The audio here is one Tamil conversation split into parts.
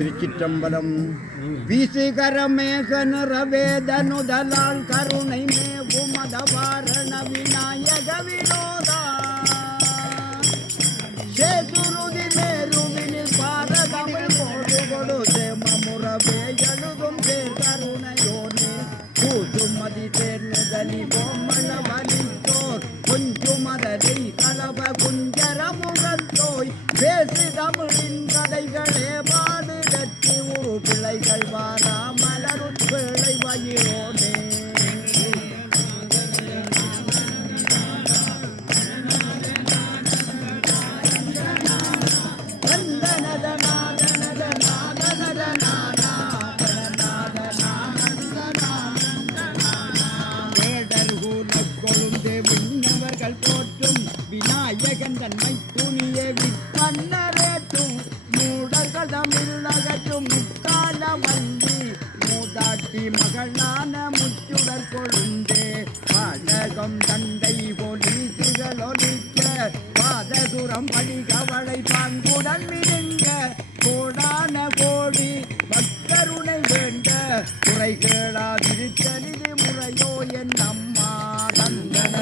திருச்சிற்றம்பலம். வீசுகரமேக நிறவேதனுதலால் கருணை மேவுமதவாரண விநாயக வினோதா சேதுருதி மேருவினில் பாரதமிழ் போடு கொடு சேமமுறவே எழுதும் சேர் கருணையோனே கூசுமதி சேர்ந்தலி கோமள வலித்தோர் கொஞ்சுமதரை கலவ குஞ்சர முகத்தோய் பேசு தமிழின் கதைகளே பாடு கட்டி உரு பிள்ளைகள் வாரா மலருட் பிள்ளை வயிறோனே போற்றும் விநாயகன் தன்மை துணியை விற்பன்னரேற்றும் மூடர்கள் தமிழ் அகற்றும் முக்கால வந்தி மூதாட்டி மகளான முச்சுடர் கொழுந்தே பாடகம் தந்தை போலீசுகள் ஒலிக்க பாதசுரம் படிகவளை பாங்குடன் மிருங்க கோடான கோடி பக்தருணை வேண்ட குறை கேளாதிருத்தலிது முறையோ என் அம்மா தந்தன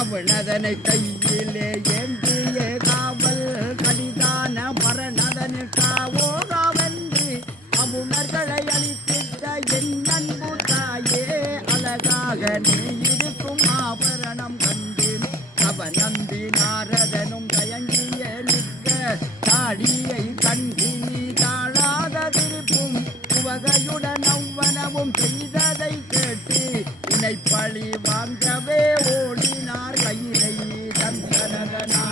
அவனதனை கையிலே ஏந்திய காவல் கடிதான பரணதனில் காவோகாவென்று அவுணர்களை அளித்திட்ட என் அன்பு தாயே அழகாக நீ இருக்கும் ஆபரணம் கண்டு அவனந்தி நாரதனும் தயங்கிய நிற்க தாடியை கண்டி நீ தாழாத திருப்பும் உவகையுடன் அவ்வனவும் செய்ததை கேட்டு உன்னை பழி வாங்கவே ஓடினார் கையிலை தந்தனதனான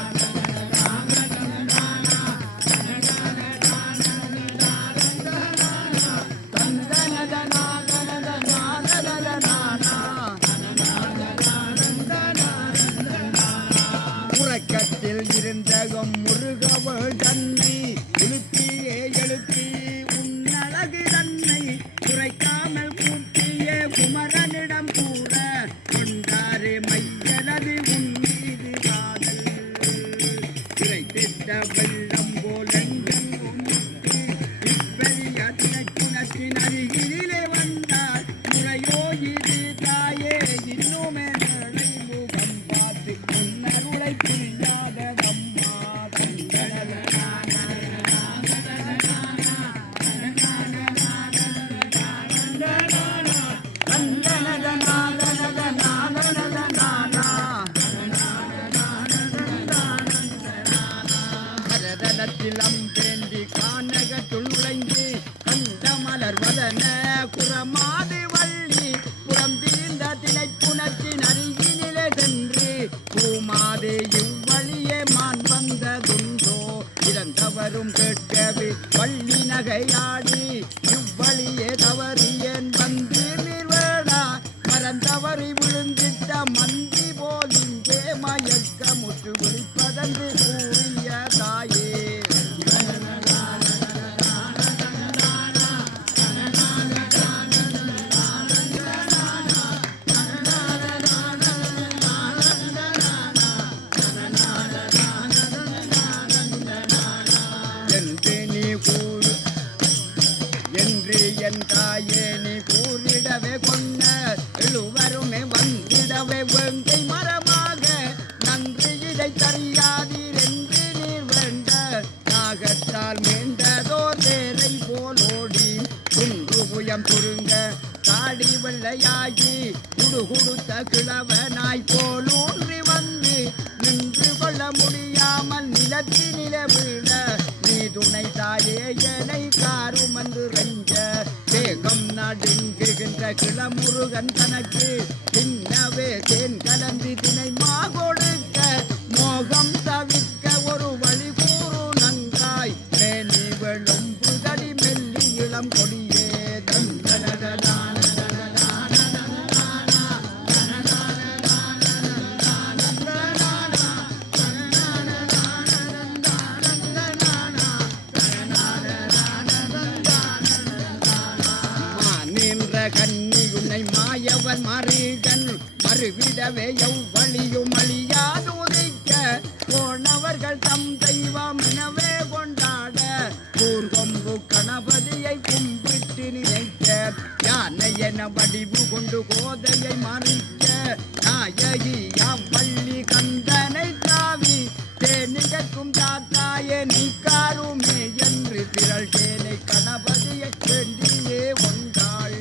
உறக்கத்தில் இருந்தகம் முருகவள் தன்னை எழுப்பியே எழுப்பி உன்னழகு தன்னை குறைக்காமல் கூட்டிய குமரனிடம் கூற கொண்டாரே மையனது உன் மீது காதல் கிடைத்திட்ட வெள்ளம் போல் எங்கெங்கும் இப்பெரிய தினக்குணத்தின் அருகிலே வந்தார் முறையோ இது தாயே இன்னுமே நிலை முகம் பார்த்து உன்னருளை புரியாததம்மா அம்பேந்தி கானகத்துள் நுழைந்து கண்ட மலர் வதன குரமாது வள்ளி புறம் தீர்ந்த திணைப்புணர்ச்சின் அருகினிலே சென்று பூமாதே இவ்வழியே மான் வந்ததுண்டோ இறந்தவரும் கேட்கவே வள்ளி நகையாடி இவ்வழியே தவறியேன் வந்து நீர்வேடா மறந்தவரை விழுந்திட்ட மந்தி போல் இங்கே மயக்க முற்று விழிப்பதென்று கூறிய தாயே என் தாயே நீ கூறிடவே கொன்ன எழுவருமே வந்திடவே வேங்கை மரமாக நன்றி இதை தறியாதீர் என்று நீர் வேண்ட நாகத்தால் மீண்டதோர் தேரை போலோடி குன்று புயம் சுருங்க தாடி வெள்ளையாகி குடுகுடுத்த கிழவனாய் போலூன்றி வந்து நின்று கொள்ள முடியாமல் நிலத்தினிலே வீழ நீ துணை தாயே எனை காருமன்று ரெஞ்ச தேகம் நடுங்குகின்ற கிளமுருகன் தனக்கு சின்னவே தேன் கலந்து தினை மாகொடுக்க மோகம் தவிர்க்க ஒரு வழி கூறு நங்காய் மேனி வெளும்பு தடி மெல்லி இளம் கொடியே தந்தனதனான கன்னி உன்னை மாயவன் மருகன் மறுவிடவே எவ்வழியும் அழியாது உதைக்க போனவர்கள் தம் தெய்வம் எனவே கொண்டாட கூர்கொம்பு கணபதியை கும்பிட்டு நினைக்க யானை என வடிவு கொண்டு கோதையை மறிக்க நாயகி அவ்வள்ளி கந்தனை தாவி தேனிகக்கும் தாத்தாயே நீக்காருமே என்று திரள் தேனை கணபதியை வேண்டியே கொண்டாள்.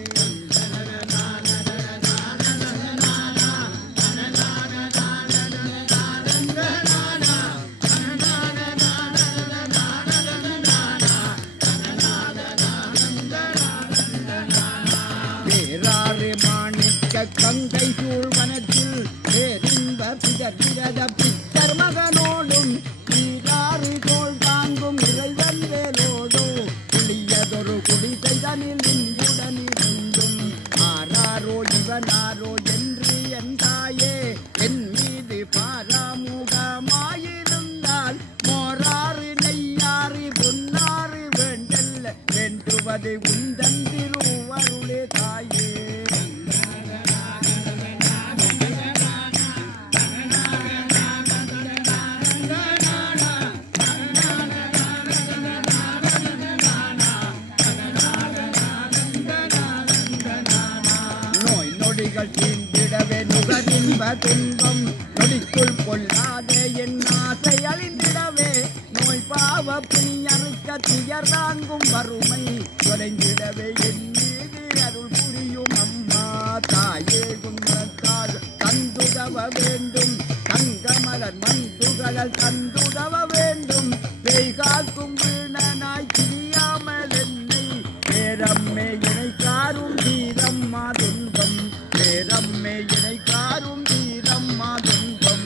பேராறு மாணிக்க கங்கை சூழ்வனத்தில் பேரின்ப பிதற்பிரத பித்தர் மகனோடும் நீராறு தோல் தாங்கும் இறைவன் வேலோடும் புளியதொரு குடிசை தனில் இன்புடன் இருந்தும் ஆராரோ இவனாரோ என்று என் தாயே என் மீது பாராமுகமாயிருந்தால் மோராறு நெய்யாறு பொன்னாறு வேண்டல்ல வேண்டுவது உந்தன் திருவருளே தாயே. நோய் நொடிகள் தீண்டிடவே நுகரின்ப துன்பம் நொடிக்குள் கொள்ளாத என் ஆசை அழிந்திடவே நோய் பாவ பிணியறுக்க துயர் தாங்கும் வறுமை தொலைந்திடவே என் மீது அருள் புரியும் அம்மா தாயே குன்றத்தால் தந்துதவ வேண்டும் தங்கமலர் மந்துகளல் தந்துதவ வேண்டும் பேய் காக்கும் வீணனாய் திரியாமல் என்னை பேரம்மே இணை காரும் தீரம்மா துன்பம் பேரம்மே இணை காரும் தீரம்மா துன்பம்.